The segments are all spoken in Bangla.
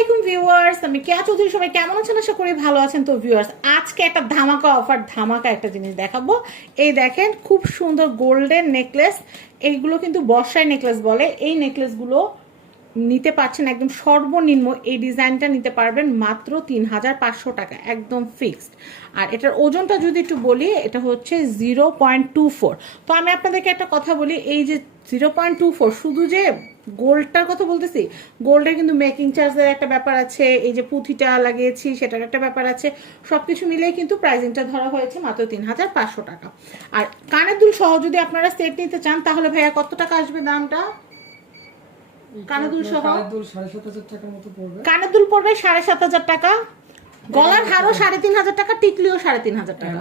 আলাইকুম ভিউয়ার্স, আমি কেয়া চৌধুরী, সবাই কেমন আছেন? আশা করি ভালো আছেন। তো ভিউয়ার্স, আজকে একটা ধামাকা অফার ধামাকা একটা জিনিস দেখাবো। এই দেখেন, খুব সুন্দর গোল্ডেন নেকলেস এইগুলো কিন্তু বর্ষায় নেকলেস বলে। এই নেকলেসগুলো নিতে পারছেন একদম সর্বনিম্ন, এই ডিজাইনটা নিতে পারবেন মাত্র তিন হাজার পাঁচশো টাকা, একদম ফিক্সড। আর এটার ওজনটা যদি একটু বলি, এটা হচ্ছে জিরো পয়েন্ট টু ফোর। তো আমি আপনাদেরকে একটা কথা বলি, এই যে জিরো পয়েন্ট টু ফোর, শুধু যে গোল্ডটার কথা বলতেছি, গোল্ডের কিন্তু মেকিং চার্জের একটা ব্যাপার আছে, এই যে পুঁথিটা লাগিয়েছি, সেটার একটা ব্যাপার আছে সব কিছু মিলিয়ে কিন্তু প্রাইজিংটা ধরা হয়েছে মাত্র তিন হাজার পাঁচশো টাকা। আর কানের দুল সহ যদি আপনারা সেট নিতে চান, তাহলে ভাইয়া কত টাকা আসবে দামটা? কানের দুল সহ? কানের দুল সাড়ে সাত হাজার টাকার মতো পড়বে। সাড়ে সাত হাজার টাকা। গলার হারও সাড়ে তিন হাজার টাকা টিকলিও সাড়ে তিন হাজার টাকা।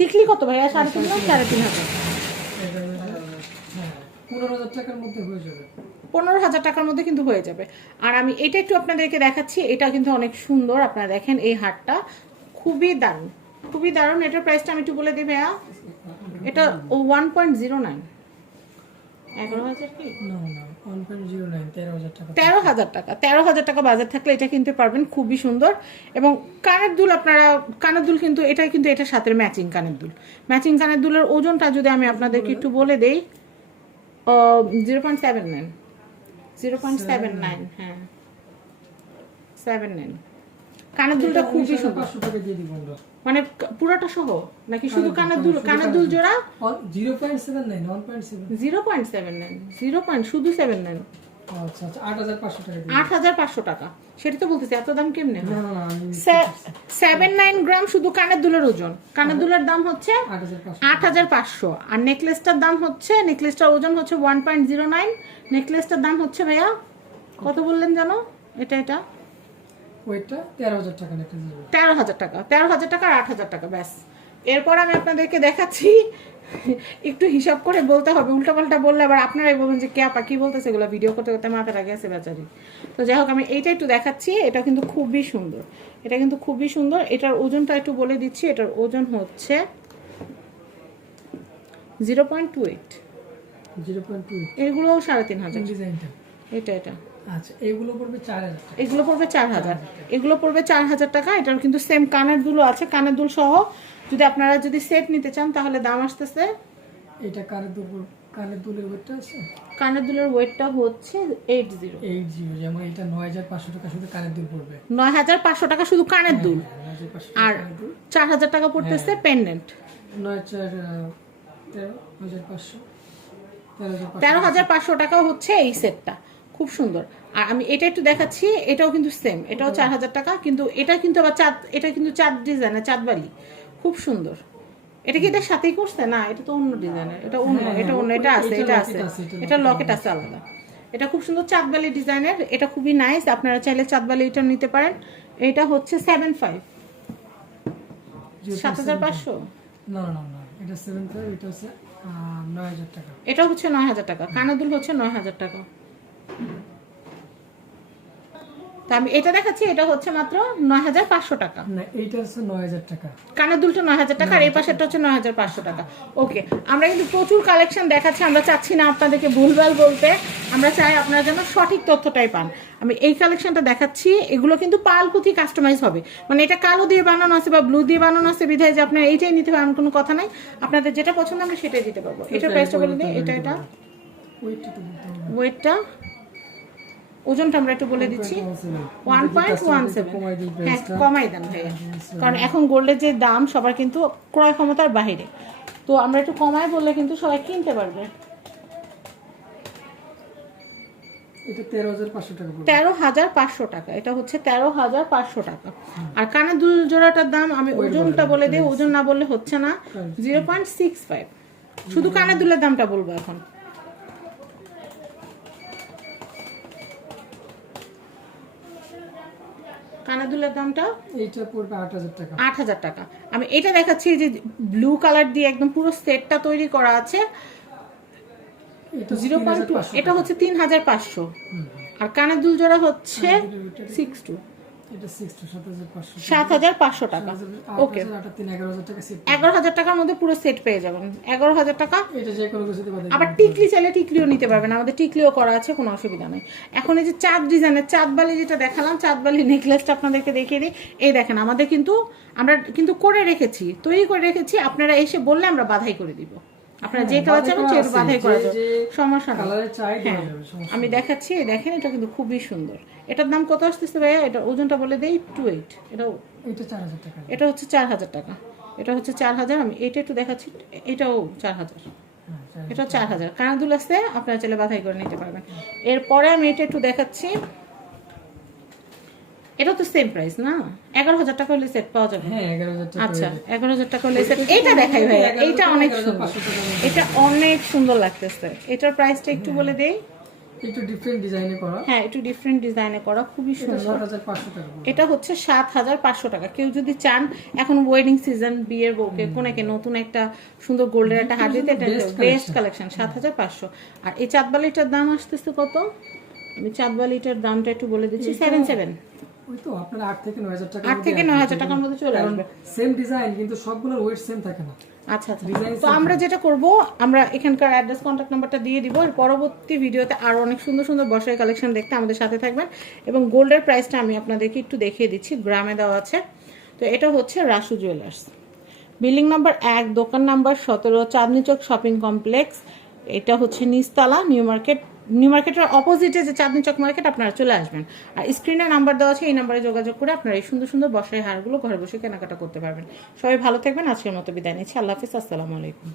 টিকলি কত ভাইয়া? সাড়ে তিন সাড়ে তিন হাজার? হ্যাঁ, পনেরো হাজার টাকার মধ্যে পনেরো হাজার টাকার মধ্যে কিন্তু হয়ে যাবে। আর আমি এটা একটু আপনাদেরকে দেখাচ্ছি এটা কিন্তু অনেক সুন্দর। আপনারা দেখেন এই হারটা। খুবই দারুণ খুবই দারুণ। এটার প্রাইসটা আমি একটু বলে দিই ভাইয়া। এটা ওয়ান পয়েন্ট জিরো নাইন এগারো হাজার কি? না তেরো হাজার টাকা। তেরো হাজার টাকা বাজার থাকলে এটা কিনতে পারবেন খুবই সুন্দর। এবং কানের দুল আপনারা কানের দুল কিন্তু এটা কিন্তু এটার সাথে ম্যাচিং কানের দুল। ম্যাচিং কানের দুলের ওজনটা যদি আমি আপনাদেরকে একটু বলে দেই zero point seven nine. Zero point seven nine হ্যাঁ। Seven nine. কানের দুলটা খুবই সুন্দর। মানে পুরোটা সহ? নাকি শুধু কানের দুল কানের দুল জোড়া? Zero point seven nine one point seven. Zero point seven nine zero point শুধু সেভেন নাইন। আচ্ছা আচ্ছা আট হাজার পাঁচশো টাকা দিয়ে। আট হাজার পাঁচশো টাকা। সেটা তো বলতেছি এত দাম কেমনে হয়? না না না আমি সেভেন নাইন গ্রাম শুধু কানের দুলের ওজন। কানের দুলের দাম হচ্ছে আট হাজার পাঁচশো আর নেকলেসটার দাম হচ্ছে নেকলেসটার ওজন হচ্ছে ওয়ান পয়েন্ট জিরো নাইন নেকলেসটার দাম হচ্ছে ভাইয়া কত বললেন জানো? এটা এটা? ওইটা তেরো হাজার টাকা তেরো হাজার টাকা তেরো হাজার টাকা আর আট হাজার টাকা ব্যাস। এরপর আমি আপনাদেরকে দেখাচ্ছি একটু হিসাব করে বলতে হবে উল্টাপাল্টা বললে আবার আপনারাই বলবেন যে কে আপা কি বলতেছে এগুলো ভিডিও করতে করতে মাথা লাগে আছে বেচারি। তো যাই হোক আমি এইটা একটু দেখাচ্ছি এটা কিন্তু খুবই সুন্দর। এটা কিন্তু খুবই সুন্দর এটার ওজনটা একটু বলে দিচ্ছি এটার ওজন হচ্ছে zero point two eight zero point two এগুলোও সাড়ে তিন হাজার। ডিজাইনটা। এটা এটা। আচ্ছা এইগুলো পড়বে চার হাজার টাকা। এগুলো পড়বে চার হাজার। এগুলো পড়বে চার হাজার টাকা এটার কিন্তু সেম কানের দুলও আছে কানের দুল সহ। যদি আপনারা যদি সেট নিতে চান তাহলে দাম আসতেছে এটা কানের দুল কানের দুলের ওয়েটটা আছে? কানের দুলের ওয়েটটা হচ্ছে এইট জিরো এইট জিরো যেমন এটা নয় হাজার পাঁচশো টাকা শুধু কানের দুল পড়বে। টাকা শুধু কানের দুল। পাঁচশো আর কানের দুল। চার হাজার টাকা পড়তেছে পেন্ডেন্ট হাজার পাঁচশো টাকা হচ্ছে এই সেটটা খুব সুন্দর। আর আমি এটা একটু দেখাচ্ছি এটাও কিন্তু সেম এটাও চার হাজার টাকা কিন্তু এটা কিন্তু আবার চাঁদ এটা কিন্তু চাঁদ ডিজাইনের চাঁদবালি খুব সুন্দর। এটা কি এটার সাথেই করছে? না এটা তো অন্য ডিজাইনের এটা অন্য হ্যাঁ, এটা হ্যাঁ, অন্য এটা আছে এটা এটা আছে। এটা এটা লকেট আছে। আলাদা। এটা খুব সুন্দর চাঁদবালি ডিজাইনের এটা খুবই নাইস আপনারা চাইলে চাঁদবালি এটা নিতে পারেন। এটা হচ্ছে সেভেন ফাইভ সাত হাজার পাঁচশো? না না না এটা সেভেন ফাইভ এটা হচ্ছে নয় হাজার টাকা। এটা হচ্ছে নয় হাজার টাকা। কানাদুল হচ্ছে নয় হাজার টাকা। তা আমি এটা দেখাচ্ছি এটা হচ্ছে মাত্র নয় হাজার পাঁচশো টাকা। না এইটা হচ্ছে নয় হাজার টাকা। কানের দুলটা নয় হাজার টাকা আর এই পাশেরটা হচ্ছে নয় হাজার পাঁচশো টাকা। ওকে আমরা কিন্তু প্রচুর কালেকশন দেখাচ্ছি আমরা চাচ্ছি না আপনাদেরকে ভুলভাল বলতে। আমরা চাই আপনারা যেন সঠিক তথ্যটাই পান। আমি এই কালেকশনটা দেখাচ্ছি এগুলো কিন্তু পালপুথি কাস্টমাইজ হবে। মানে এটা কালো দিয়ে বানানো আছে বা ব্লু দিয়ে বানানো আছে বিধায় যে আপনারা এইটাই নিতে পারেন কোনো কথা নাই। আপনাদের যেটা পছন্দ আমরা সেটাই দিতে পারব। এটা প্রাইসটা বলে দিই এটা এটা ওয়েটটা ওজনটা আমরা একটু বলে দিচ্ছি। ওয়ান পয়েন্ট ওয়ান সেভেন কমাই হ্যাঁ কমাই দেন ভাইয়া। কারণ এখন গোল্ডের যে দাম সবার কিন্তু ক্রয় ক্ষমতার বাইরে। তো আমরা একটু কমায় বললে কিন্তু সবাই কিনতে পারবে। তেরো হাজার পাঁচশো টাকা এটা হচ্ছে তেরো হাজার পাঁচশো টাকা। আর কানের দুল জোড়াটার দাম আমি ওজনটা বলে দিই ওজন না বললে হচ্ছে না। জিরো পয়েন্ট সিক্স ফাইভ শুধু কানের দুলের দামটা বলব এখন। কানের দুলের দামটা? এইটা পড়বে আট হাজার টাকা। আট হাজার টাকা। আমি এটা দেখাচ্ছি যে ব্লু কালার দিয়ে একদম পুরো সেটটা তৈরি করা আছে। এটা জিরো পয়েন্ট এটা হচ্ছে তিন হাজার পাঁচশো। আর কানাদুল দুল জোড়া হচ্ছে সিক্স টু সাত হাজার পাঁচশো টাকা। ওকে এগারো হাজার টাকার মধ্যে পুরো সেট পেয়ে যাবেন। এগারো হাজার টাকা আবার টিকলি চাইলে টিকলিও নিতে পারবেন। আমাদের টিকলিও করা আছে কোনো অসুবিধা নেই। এখন এই যে চাঁদ ডিজাইনের চাঁদবালি যেটা দেখালাম চাঁদবালি নেকলেসটা আপনাদেরকে দেখিয়ে দিই। এই দেখেন আমাদের কিন্তু আমরা কিন্তু করে রেখেছি তৈরি করে রেখেছি। আপনারা এসে বললে আমরা বাধাই করে দিব। আপনারা যে হ্যাঁ, কালার বাধাই চাবেন করা বাধাই করা যাবে। সমস্যা নেই। হ্যাঁ যাবে সমস্যা আমি দেখাচ্ছি দেখেন এটা কিন্তু খুবই সুন্দর। এটার দাম কত আসতেছে ভাইয়া? এটা ওজনটা বলে দেই টু এইট এটা টাকা। এটা হচ্ছে চার হাজার টাকা। এটা হচ্ছে চার হাজার আমি এটা একটু দেখাচ্ছি এটাও চার হাজার। হ্যাঁ এটা চার হাজার। কানাদুল আছে আপনারা চাইলে বাধাই করে নিতে পারবেন। এরপরে আমি এটা একটু দেখাচ্ছি এটা তো সেম প্রাইস না? এগারো হাজার টাকা হলে সেট পাওয়া যাবে। হ্যাঁ আচ্ছা এগারো হাজার টাকা হলে সেট এটা দেখাই ভাইয়া এইটা অনেক সুন্দর। এটা অনেক সুন্দর লাগতেছে। এটার প্রাইসটা একটু বলে দেই। একটু ডিফারেন্ট ডিজাইনে করা। হ্যাঁ একটু ডিফারেন্ট ডিজাইনে করা খুবই সুন্দর। এটা হচ্ছে সাত হাজার পাঁচশো টাকা। কেউ যদি চান এখন ওয়েডিং সিজন বিয়ের বউকে কোনাকে নতুন একটা সুন্দর গোল্ডের একটা হাত দিতে এটা বেস্ট কালেকশন সাত হাজার পাঁচশো। আর এই চাঁদবালিটার দাম আসতেছে কত? আমি চাঁদবালিটার দামটা একটু বলে দিচ্ছি সেভেন সেভেন ওই তো আপনার আট থেকে টাকা টাকার মধ্যে চলে আসবে। সেম ডিজাইন কিন্তু সবগুলোর ওয়েট সেম থাকে না। আচ্ছা আচ্ছা তো আমরা যেটা করব আমরা এখানকার অ্যাড্রেস কন্ট্যাক্ট নাম্বারটা দিয়ে দিব। এর পরবর্তী ভিডিওতে আরও অনেক সুন্দর সুন্দর বসাই কালেকশন দেখতে আমাদের সাথে থাকবেন। এবং গোল্ডের প্রাইসটা আমি আপনাদেরকে একটু দেখিয়ে দিচ্ছি গ্রামে দেওয়া আছে। তো এটা হচ্ছে রাসু জুয়েলার্স বিল্ডিং নাম্বার এক দোকান নাম্বার সতেরো চাঁদনি চক শপিং কমপ্লেক্স এটা হচ্ছে নিস্তালা নিউ মার্কেট নিউ মার্কেটের অপোজিটে যে চাঁদনি চক মার্কেট আপনারা চলে আসবেন। আর স্ক্রিনে নাম্বার দেওয়া আছে, এই নাম্বারে যোগাযোগ করে আপনারা এই সুন্দর সুন্দর বসায় হারগুলো ঘরে বসে কেনাকাটা করতে পারবেন। সবাই ভালো থাকবেন, আজকের মতো বিদায় নিচ্ছি। আল্লাহ হাফিজ, আসসালামু আলাইকুম।